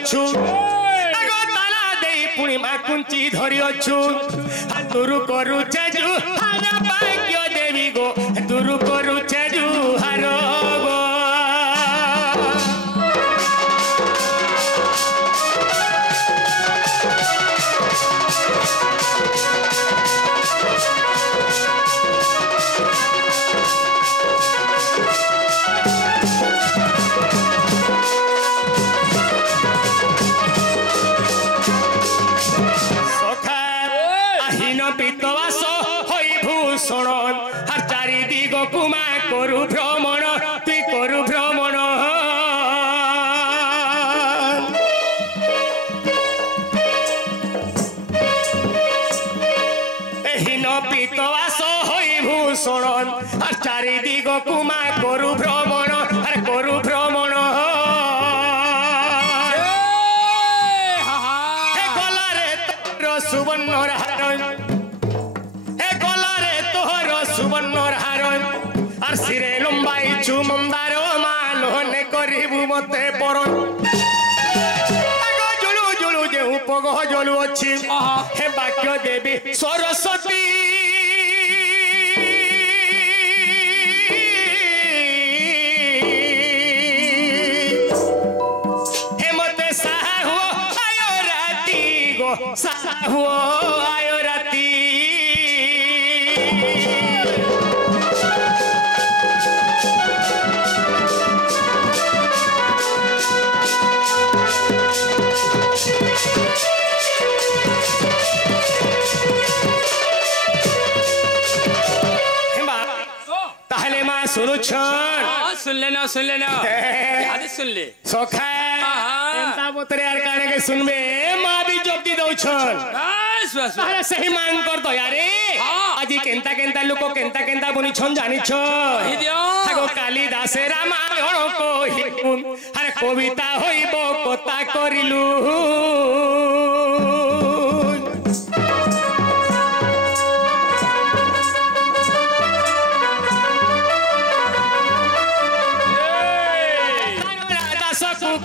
ଅଛୁ ଆଗ ତାଲା ଦେଇ ପୁଣି ମା କୁଞ୍ଚି ଧରି ଅଛୁ ଦୂର କରୁଛେ ଜୁହାର ଭାଗ୍ୟ ଦେବୀ ଗୋ ଦୂର କରୁଛେ ଜୁହାର ଗୋ পিতবাস হই ভূষণ আর চারিদিগ কুমা করু ভ্রমণ তুই করু ভ্রমণ হীন পিতবাস হই ভূষণ আর চারিদিগ কুমা করু ভ্রমণ আর করু ভ্রমণ গলারে তোর সুবর্ণর হার সুবর্ণর হারণ আর শিরে লম্বাইছু মন্দার মাননে করিবু মতে পরণ জলু জলু যে উপগ জলু অছি হে বাক্য দেবী সরস্বতী হে মতে সাহা হুও আয় রাতি গো সাহা হুও আয় রাতি सुन लेना याद सुन ले सखा एंता बोतरे यार काने के सुनबे मां भी जोती दउछन बस अरे सही मांग कर दो यारे आज केंता केंता लोको केंता केंता बनी छन जानि छ हागो कालिदास रामायण को हिकुन अरे कविता होइबो कथा करिलु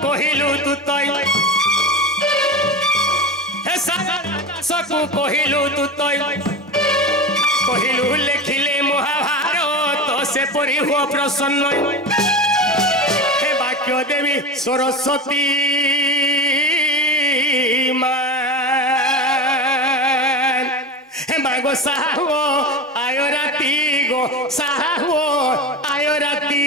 কহিলু তু তই হে সকু কহিলু তু তই কহিলু লেখিলে মহাভারত সে পরি হো প্রসন্ন হে বাক্য দেবী সরস্বতী মা হে মাগো সাহো আয় রাতি গো সাহো আয় রাতি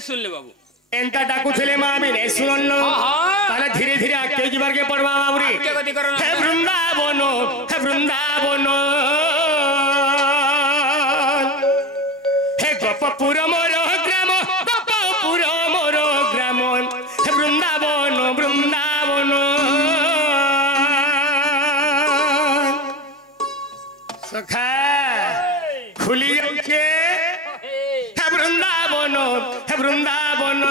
सुन ले बाबू एंता डाकुथिले मां भी नहीं सुनन ताले धीरे धीरे आके जीवार के पड़वा बाबूरी हे वृंदावन हे गोपपुर मोर ग्राम गोपपुर मोर ग्राम हे वृंदावन वृंदावन सखा खुली के वृंदावन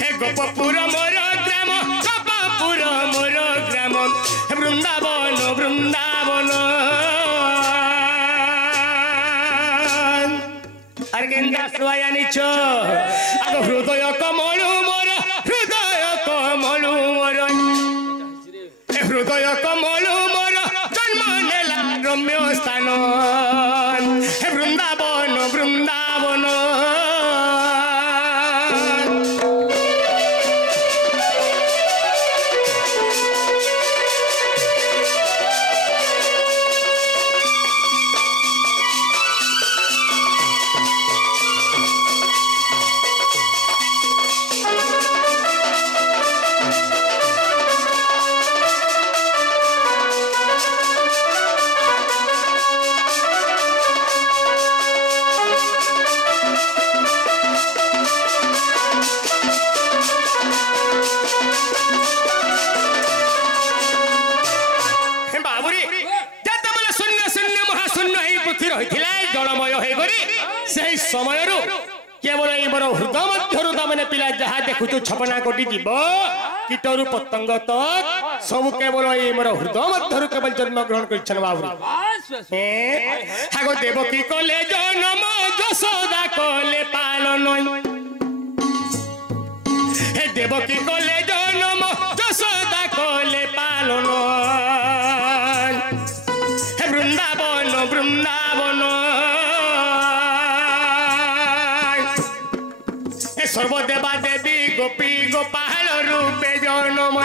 हे गोपपुर मोर ग्राम गोपपुर मोर ग्राम हे वृंदावन वृंदावन अरे केंदा सुया निच आग हृदय कमलु मोर हृदय कमलु मोर हृदय कमलु मोर जन्म नेला रम्य स्थान हे वृंदावन वृंदावन समय केवल ये मोर हृदय मध्यरु तमने पिला जहा देखुछु छपना कोटी जीव कीटरु पतंग तक सब केवल ये मोर हृदय मध्यरु केवल जन्म ग्रहण करछन बाबू हागो देवकी कोले जन्म यशोदा कोले पालन हे देवकी कोले जन्म यशोदा कोले पालन हे वृंदावन वृंदावन हे सर्वदेवा देवी गोपी गोपाल रूपे जन्म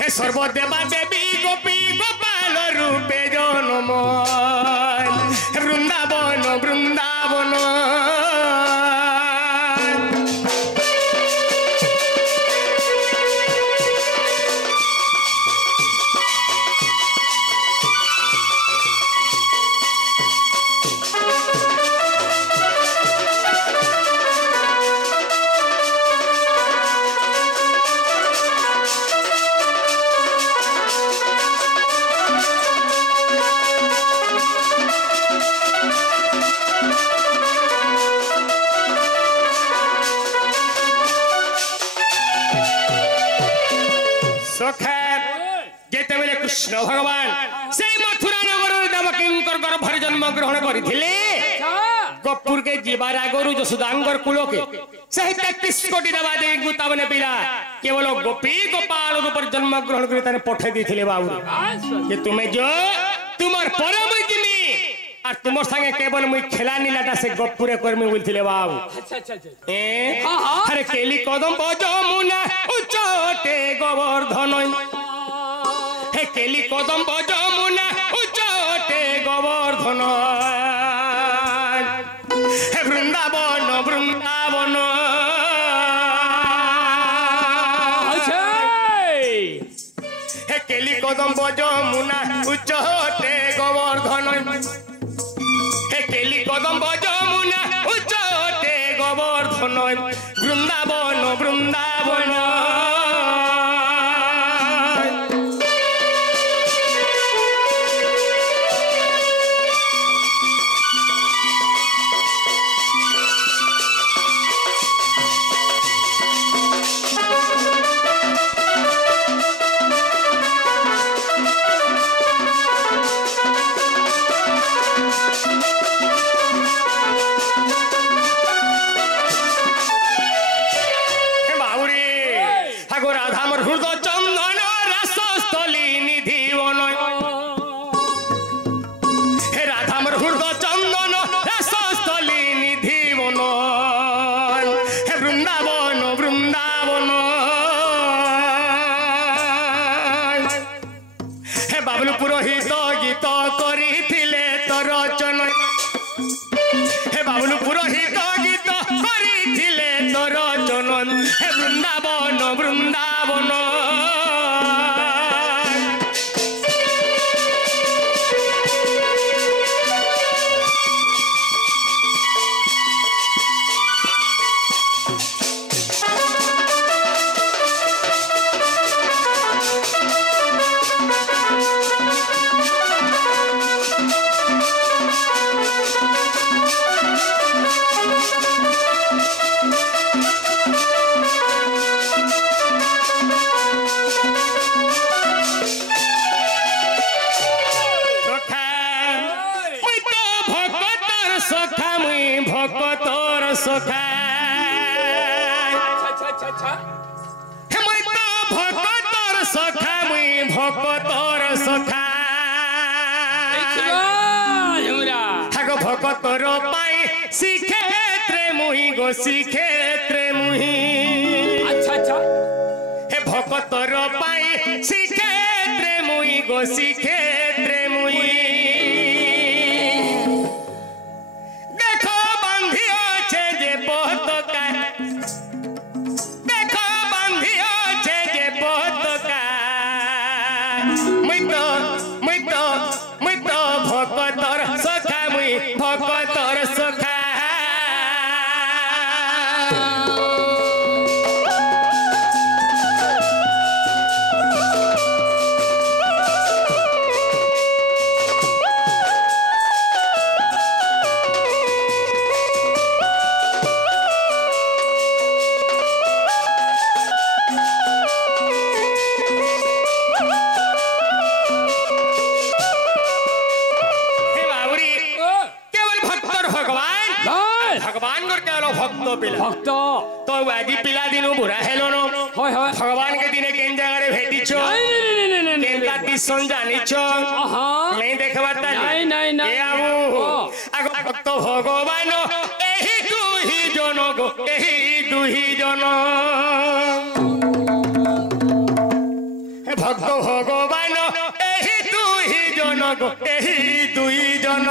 हे सर्वदेवा देवी गोपी गोपाल रूपे जन्म हे वृंदावन वृंदावन कृष्ण भगवान से मथुरा नगर देवकींकर गर्भर जन्म ग्रहण करथिले गपुर के जीवार आगरु यशोदांगर कुल के सही 33 कोटी देवा देवी गुतावने पिला केवल गोपी गोपाल ऊपर जन्म ग्रहण करी तने पठे दिथिले बाबू कि तुम्हें जो तुमर परम जिमी और तुमर संगे केवल मुई खेला नीलाटा से गपुरे करमी बोलथिले बाबू अरे केली कदम बजमुना उच्चटे गोवर्धन हे केली कदम जमुना उच्चटे गोवर्धन हे वृंदावन वृंदावन हे केली कदम जमुना उच्चटे गोवर्धन हे केली कदम जमुना उच्चटे गोवर्धन वृंदावन वृंदावन भक्तर श्रीक्षेत्रे मुही गो श्रीक्षेत्रे मुही हे भक्तर श्रीक्षेत्रे मुही गो श्रीक्षेत्रे मुही देखो बांधी अच्छे जे पताका देखो बांधी अच्छे जे पताका मुई तो भक्तर सखा मुई भक्तर सखा ভক্ত তো আজি পিলা দিন বুড়া হেলো ন হয় হয় ভগবান के दिने केन जगह भेटिछ केनता दिसन जानिछ नहीं देखबार ता नहीं ए आबू आगो भक्त भगवान एही दुही जन गो एही दुही जन भक्त भगवान एही दुही जन गो एही दुही जन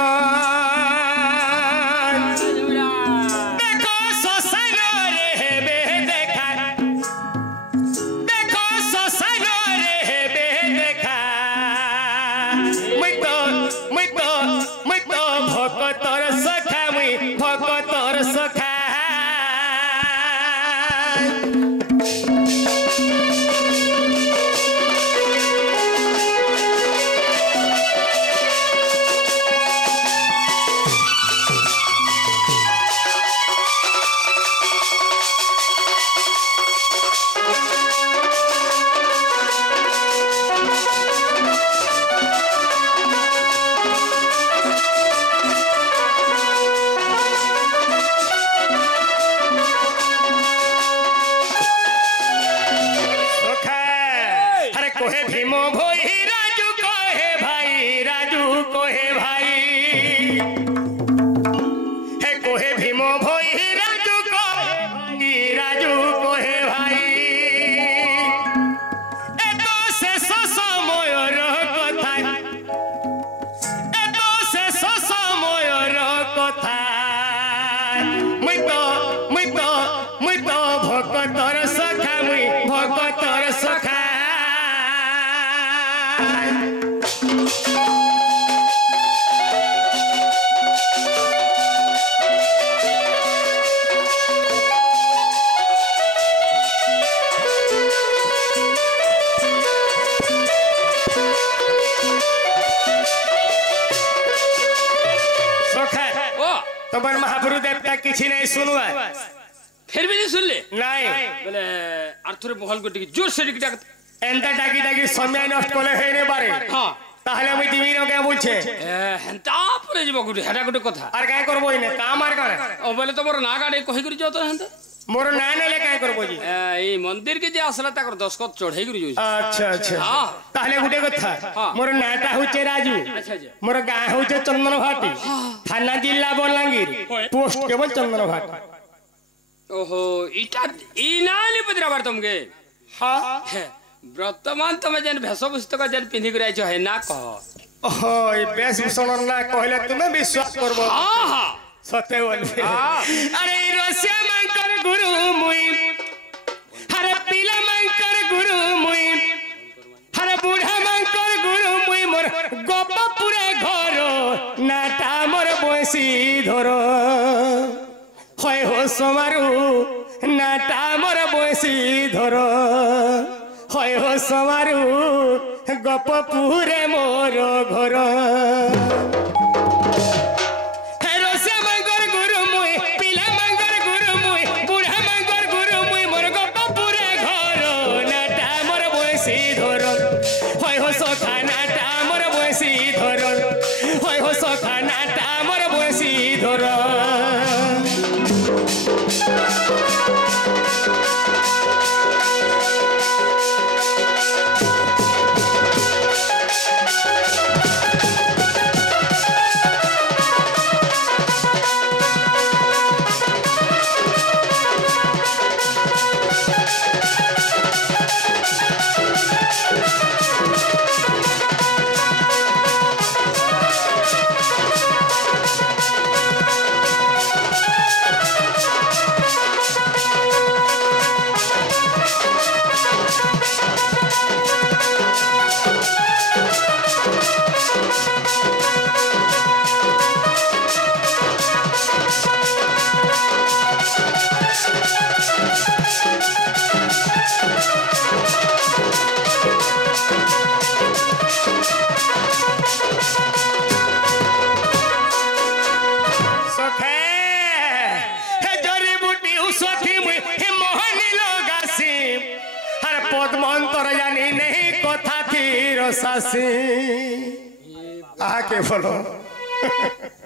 तबर महाप्रभु देवता किसी नहीं सुनवा फिर भी नहीं सुन ले नहीं बोले आर्थुर मोहल को टिकी जोर से टिकी एंता टाकी टाकी समय नष्ट कोले हेने बारे हां তাহলে আমি দিবি না কে বলছে হেনতা পরে যাব গুটি হেডা গুটি কথা আর কাই করব ইনে কাম আর কানে ও বলে তোমার না গাড়ি কই করি যাও তো হেনতা मोर ना नेले काई करबो जी এই মন্দির কে যে আসলা তাকর দশকত চড়াই করি যাই अच्छा अच्छा हां তাহলে গুটে কথা মোর নাটা হচ্ছে রাজু আচ্ছা আচ্ছা মোর গাঁ হচ্ছে চন্দন ভাটি থানা জিল্লা বলাঙ্গীর পোস্ট কেবল চন্দন ভাটি ओहो इटा ई नाली पदरावर तुमके हां वर्तमान तुम जन भेष पुस्तक जन पिंधि कराइ छ है ना कह ओहो ई बेस भूषण ना कहले तुमे विश्वास करबो हां हां सत्य बोलबे अरे रसिया मंकर गुरु मुई हरे पीला मंकर गुरु मुई हरे बूढ़ा मंकर गुरु मुई मोर गोपपुरे घर नाटा मोर बंसी धरो হয় হো সমারু নাটা মোর বসি ধর হয় হো সমারু গপপুরে মোর ঘর রসে মাঙ্গর গুরু মুই পিলা মাঙ্গর গুরু মুই বুড়া মাঙ্গর গুরু মুই মোর গপপুরে ঘর নাটা মোর বসি ধর হয় হো সখা নাটা মোর বসি ধর হয় হো সখা নাটা মোর বসি ধর आके बोलो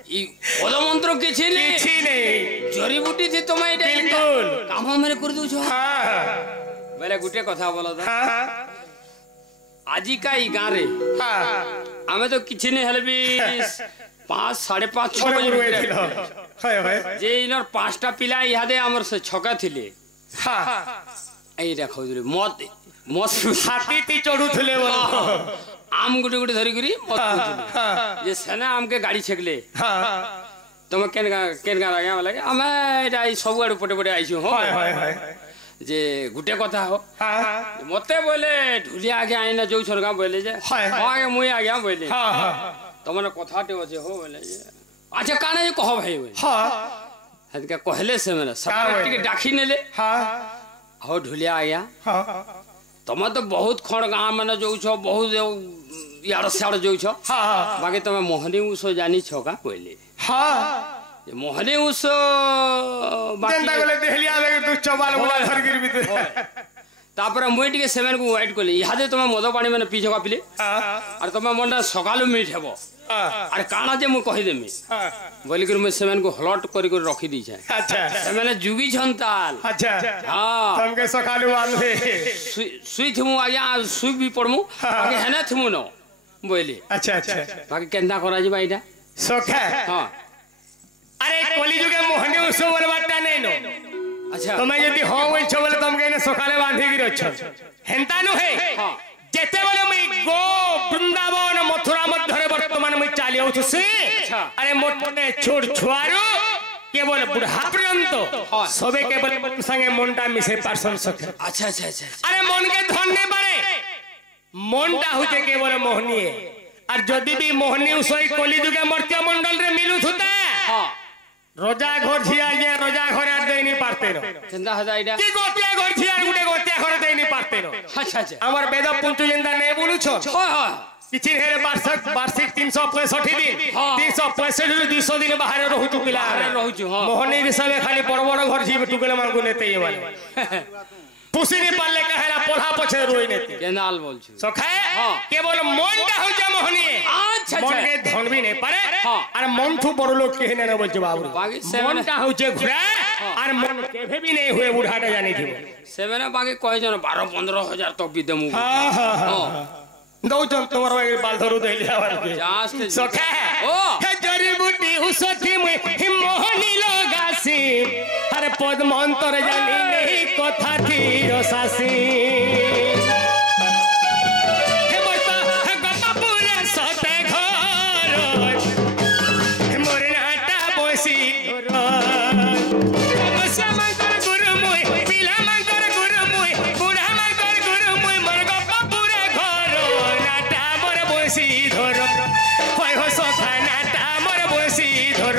ই পদমন্ত্র কিছু নেই କିଛି নেই জড়িবুটি থি তুমি এটা বিলকুল কাম মানে করে দউছ হ্যাঁ বেলে গুটে কথা বলো তো হ্যাঁ আজিকা ই গাঁরে হ্যাঁ আমি তো কিছু নেই হলে বি 5 5:30 6 বড় বজে বড় হয়েছিল হয় হয় যে ইনর 5টা পিলা ইহাদে আমার সে ছকা থিলে হ্যাঁ এই দেখো মত মত হাতিটি চড়ুଥିଲେ বলো আম গুটি গুটি ধরি করি মত পিউଥିଲେ। যে সেনা আমকে গাড়ি ছেকলে হ্যাঁ তুমি কেন গা লাগে লাগে আমি এটা এই সব আড়ু পটে পটে আইছি হো হয় হয় হয় যে গুটে কথা হো হ্যাঁ মতে বলে ঢুলিয়া আগে আইনা যাও ছরগা বলে যে হয়, হয়। আগে মুই আগে বলে হ্যাঁ হ্যাঁ তোমার কথাটে আছে হো বলে যে আচ্ছা কানে যে কহ ভাই বলে হ্যাঁ হেদিকে কহলে সে মানে का সব बोले? টিকে ডাকি নেলে हाँ হো ঢুলিয়া আয়া हाँ তোমার তো বহুত খড় গাঁ মানে যাউছ বহুত ইয়াড় সিয়াড় যাউছ हाँ বাকি তুমি মোহনী উৎস জানিছ কা কইলে हाँ যে মোহনী উৎস বাকি যেন্তা গলে দেহলিয়া লাগে তু চবাল বলা ধর গির ভিতরে তারপরে মুই টিকে সেমেন কো ওয়াইট কলি ইহাদে তুমি মদ পানি মানে পিছ কা পিলে हाँ আর তোমার মনটা সকালু মিট হেব हाँ আর কানা যে মু কহি দেমি हाँ বলি করে মুই সেমেন কো হলট করি করে রখি দিছে अच्छा সেমেনে যুগি ছন্তাল अच्छा হ্যাঁ तुमके सकालू बांधे শুই থিমু আজ্ঞা শুই বি পড়মু বাকি হেনে থিমু ন বলি अच्छा अच्छा বাকি কেন্দা করা যাবা এটা सोखा হ্যাঁ अरे कली जुगे मोहनी उत्सव बोले बाटा नहीं नो আচ্ছা तुम्हें यदि हो बोल छो बोले तुमके ने सकाले बांधे गिर छ हेंता नु है हाँ। जेते बोले मैं गो वृंदावन मथुरा मध्यरे वर्तमान मैं चाली आउछु से अच्छा। अरे मोटने छोड़ छुआरो केवल बुढ़ा पर्यंत हाँ। सबे केवल संगे मनटा मिसे पार्सन सके আচ্ছা আচ্ছা আচ্ছা अरे मन के धन नहीं पारे मनटा हुचे केवल मोहनी और जदि भी मोहनी उसई कली जुगे मर्त्य मंडल रे मिलु थुता হ্যাঁ रोजा घर झिया जे रोजा घर आ देनी पारते न কেন্দা হদা এটা कि गोतिया घर झिया गुटे गोतिया घर देनी पारते न আচ্ছা আচ্ছা আমার বেদ পুঞ্চু যেন্দা নেই বলুছ হয় হয় কিছু হেরে বার্ষিক 365 দিন হ্যাঁ। 365 ରୁ 200 দিন বাহারে রহুଛୁ পিলা বাহারে রহুଛୁ, হ্যাঁ। মোহনী হিসাবে খালি বড় বড় ঘর ঝিবে টুকেলে মানগু নেতে ইয়ে মানে পুষি নি পারলে কাহেলা পড়া পছে রই নেতে কেন্দাল বলছো সখায় হ্যাঁ। কেবল মনটা হচ্ছে মোহনী আচ্ছা মন আচ্ছা কে ধন भी नहीं পারে হ্যাঁ। আর মন থু বড় লোক কে না বলছে বাবু বাকি সেমানে- মনটা হচ্ছে ঘুরা আর মন কেভে भी नहीं हुए বুড়াটা জানি থিব সেমেনে বাকি কয়জন 12-15 হাজার তো বিদে মু হ্যাঁ হ্যাঁ হ্যাঁ দৌচন তোমার ওই বাল ধরু দেলি আবার জাস্ট সখা ও। হে জড়িবুটি উসঠি মুই মোহনী লগাসি আরে পদ্ম অন্তর জানি নেই কথা থির শাসি হে মত হে গপাপুরে সতে ঘর হে মোর নাটা বসি ধর শ্যামাঙ্কর গুরু মুই পিলা মাঙ্কর গুরু মুই বুড়া মাঙ্কর গুরু মুই মোর গপাপুরে ঘর নাটা মোর বসি ধর হয় হো সখা নাটা মোর বসি ধর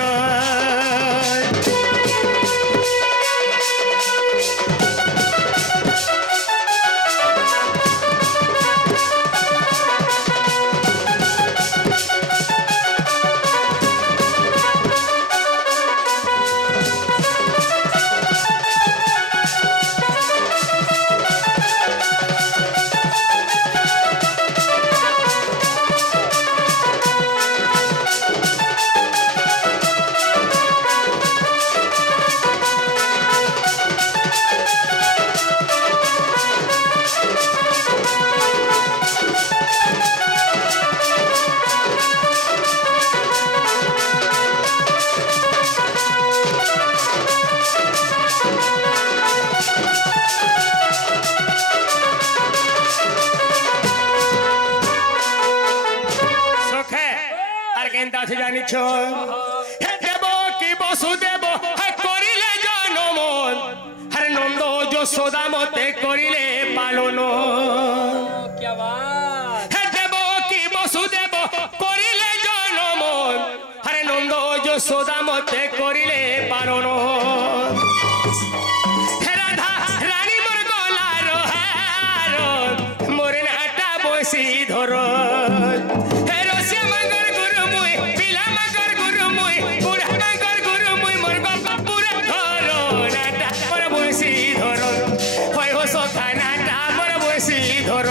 সখে আর কেনতা আছে জানিছ হে দেব কি বসুদেব হে করিলে জনম হরে নন্দ যশোদা মতে করিলে পালন क्या बात হে দেব কি বসুদেব করিলে জনম হরে নন্দ যশোদা মতে করিলে পালন হে রাধা রানী মোর গলার হার মোর নাটা বসি ধর হে রসিয়া মাঙ্গর গুরু মুই পিলা মাঙ্গর গুরু মুই বুড়া মাঙ্গর গুরু মুই মোর বাবা পুরা ধর নাটা মোর বসি ধর হয় হো সখা নাটা মোর বসি ধর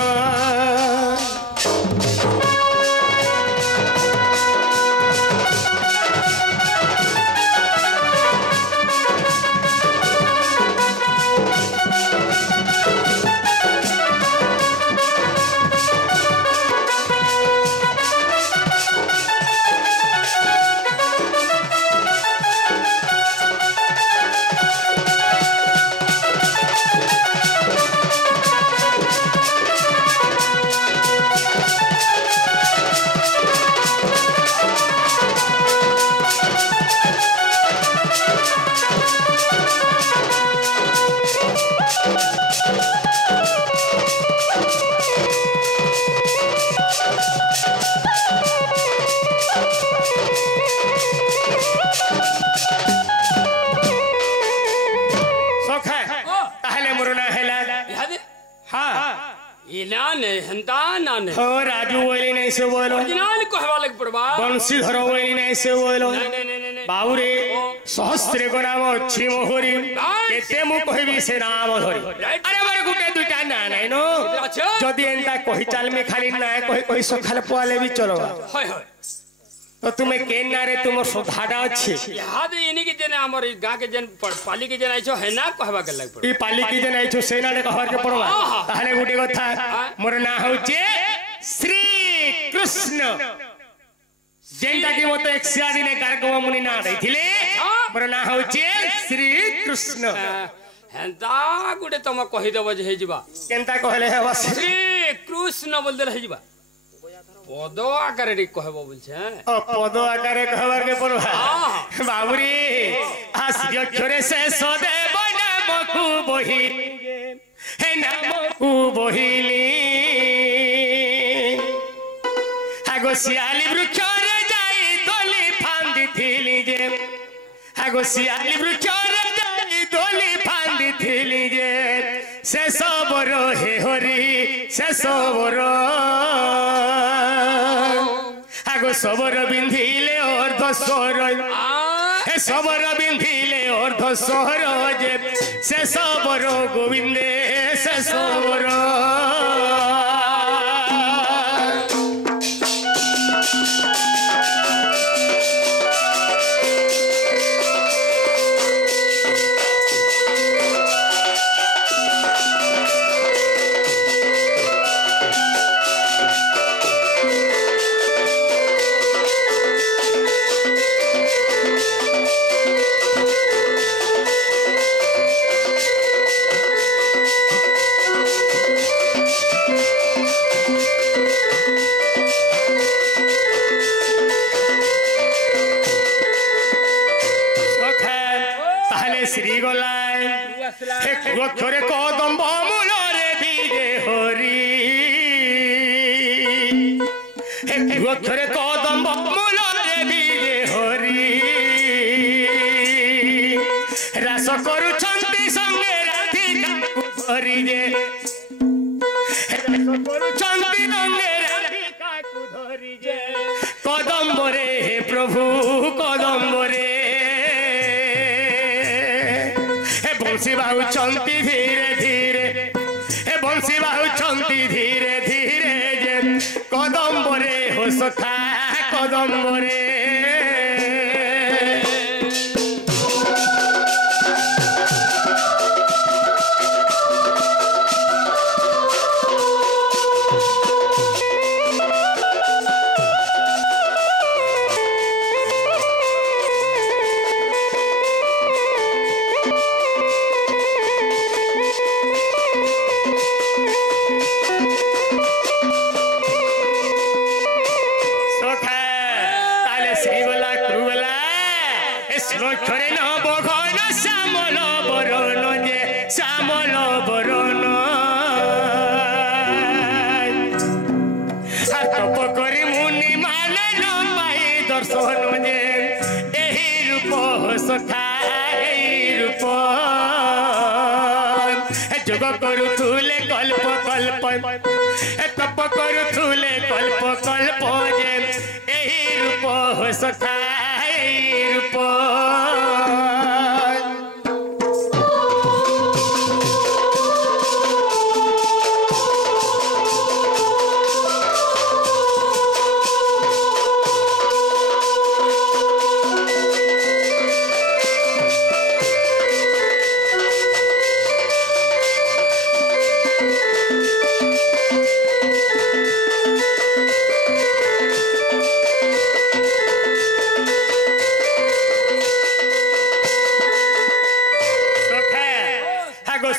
हाँ इना ने हंता ना ने हो राजू बोली नहीं से बोलो ओरिजिनल कहवा लग पड़बा बंशीधर बोली नहीं से बोलो नहीं बाबू रे सहस्रे को नाम अच्छी मोहरी केते मु कहबी से नाम धरी अरे मारे गुटे दुटा ना नहीं नो अच्छा जदि एंता कहि चाल में खाली ना कहि सखाल पोले भी चलो हाय हाय तो तुम्हें केन ना रे तुम सुधाडा अच्छी याद इनी के जने हमर गां के जन पाली के जन आइछो है ना कहबा के लग पड़ ई पाली की जन आइछो सेना रे कहर के पड़वा ताहले गुटे कथा मोर ना होचे श्री कृष्ण जेंटा की मते 108 दिने कार्यक्रम मुनि ना दैथिले मोर ना होचे श्री कृष्ण हंता गुटे तम कहि देबो जे हे जिबा केनता कहले हे बस श्री कृष्ण बोल दे हे जिबा पद आकार रे कहबो बोलछे ओ पद आकार कहवर के पड़वा बाबूरी आसी अक्षरे से सदेव नाम को बही हे नाम को बहिली हागो सियाली वृक्ष रे जाई दोली फांदी थिली जे हागो सियाली वृक्ष रे जाई दोली फांदी थिली जे से सबरो हे हरि से सबरो आगो सबर बिंधिले अर्ध स्वर हे सबर बिंधिले अर्ध स्वर जे से सबर गोविंदे से सबर श्री गोलाय अक्षरे कदम मूल रे बीजे हरि अक्षरे कदम मूल रे बीजे हरि रास करुछंती संगे राधिका धरि जे रास करुछंती संगे राधिका धरि जे कदम रे हे प्रभु कदम रे बंशी बाहु चंती धीरे धीरे हे बंशी बाहु चंती धीरे धीरे जे कदम रे हो सखा कदम रे লক্ষ্যরে ন বঘন শ্যামল বরণ যে শ্যামল বরণ তপ করে মুনি মানে ন পাই দর্শন যে এই রূপ সখা এই রূপ যোগ করুলে কল্প কল্প তপ করুলে কল্প কল্প যে এই রূপ সখা রূপ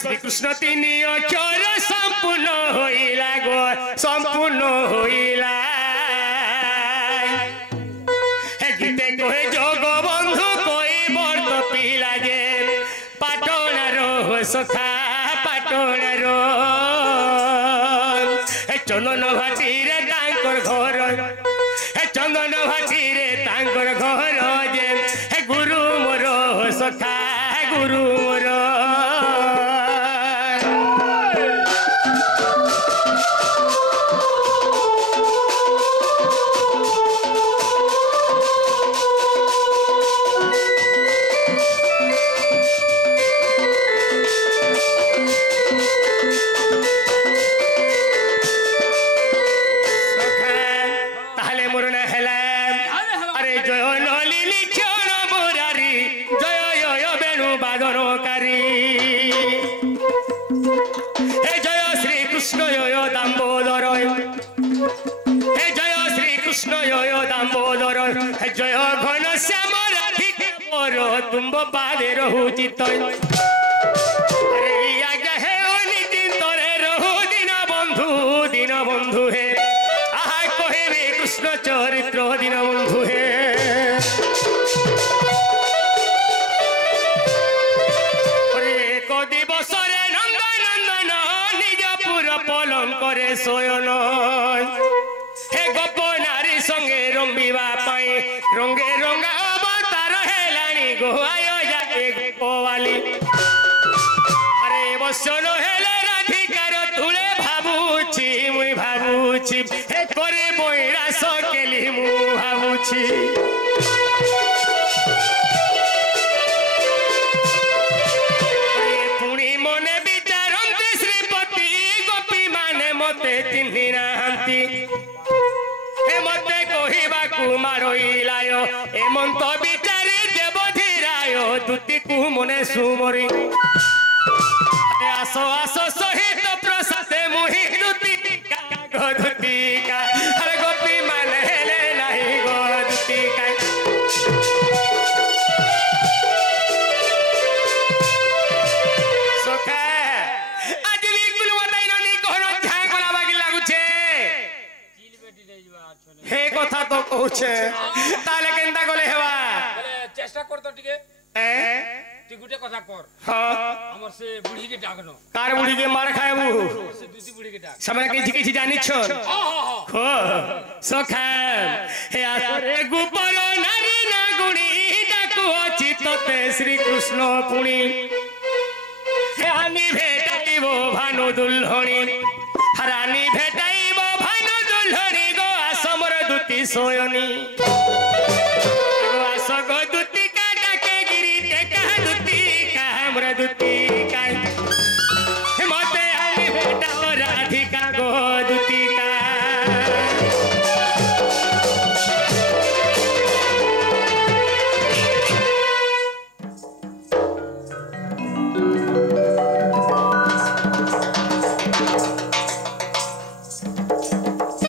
श्रीकृष्ण तीन अक्षर संपूर्ण होइला गो संपूर्ण होइला गीते कहे जग बंधु कोई बर्द पिला जे पाटणार सखा पाटणार चंदन भाटी रे तांकर घर चंदन भाटी रे तांकर घर जे गुरु मोर सखा गुरु मोर জয় ঘন শ্যাম রাধিকা মোর তুম্ব পাদে রহুচি তৈ আরে আজ্ঞা হে অনিদিন তরে রহু দিন বন্ধু হে আহা কহিবে কৃষ্ণ চরিত্র দিন বন্ধু হে দিবসরে নন্দন নিজ পুর পলন করে শয়ন হে গোপ নারী সঙ্গে রম্বিবা পাই রঙ্গে রঙ্গা অবতার হেলানি গোয়ায় যাতে গোপালি আরে বসন হেলে রাধিকার তুলে ভাবুছি মুই ভাবুছি হে করে বৈরাস কেলি মু ভাবুছি চিহ্নি নাহান্তি মতে কহিবাকু মারইলায় এমন্ত বিচারে দেবধীরায় দুতিকু মনে সুমরি আস আস সহিত প্রসাদে মুহি দুতিকা দুতিকা আরে গোপী মানে হেলে নাহি গো দুতিকা সখা আজি বিলকুল বতাই ননি কোন ঝাগলা বাগি লাগুছে হে কথা তো কହୁছে তাহলে কেনতা গলে হেবা চেষ্টা কর তো টিকে তুই গুটে কথা কর আমার সে বুড়ি কে ডাকনো কার বুড়ি কে মার খাইবু সে দুটি বুড়ি কে ডাক সামনে কিছু জানিছ হো সখা হে আসরে গুপর নারী না গুণী ডাকু অছি তোতে শ্রী কৃষ্ণ পুনি হে আনি ভেটাইব ভানু দুলহণী হারানি ভেটাইব ভানু দুলহণী গো আসমর দুতি সোয়নী